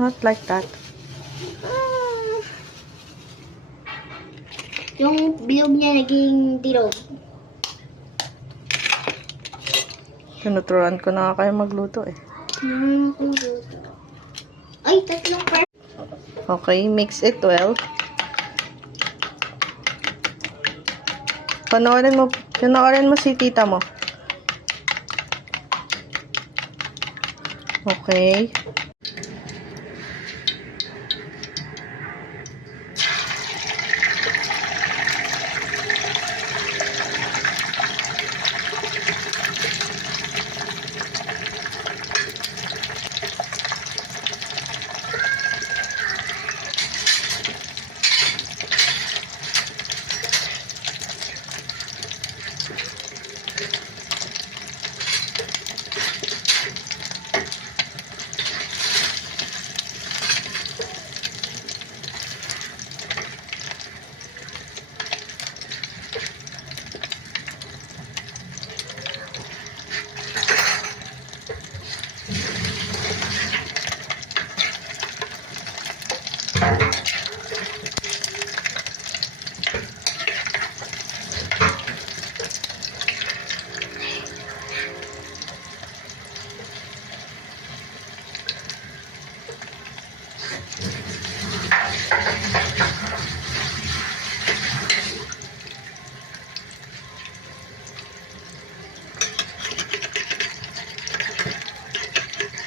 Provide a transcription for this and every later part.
Not like that. Yung bilog niya naging dirog. Tinuturuan ko na kayo magluto eh. Ay, tatlong par. Okay, mix it well. Panoorin mo si tita mo. Okay.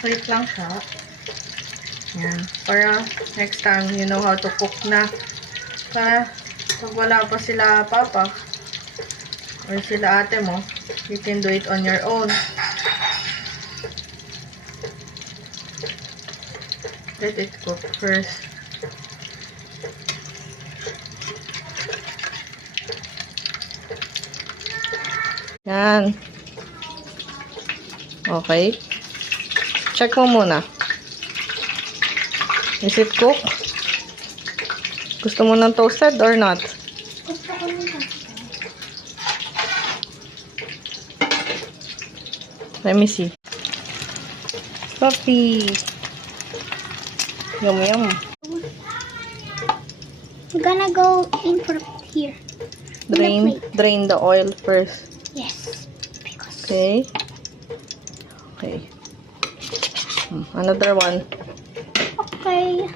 Wait lang siya. Yan. Para next time, you know how to cook na. Para pag wala pa sila papa or sila ate mo, you can do it on your own. Let it cook first. Yan. Okay. Check mo muna. Is it cooked? Gusto mo ng toasted or not? Gusto ko nila. Let me see. Coffee. Yum yum. I'm gonna go in for here. Drain the oil first. Yes. Because Okay. Okay. Another one. okay.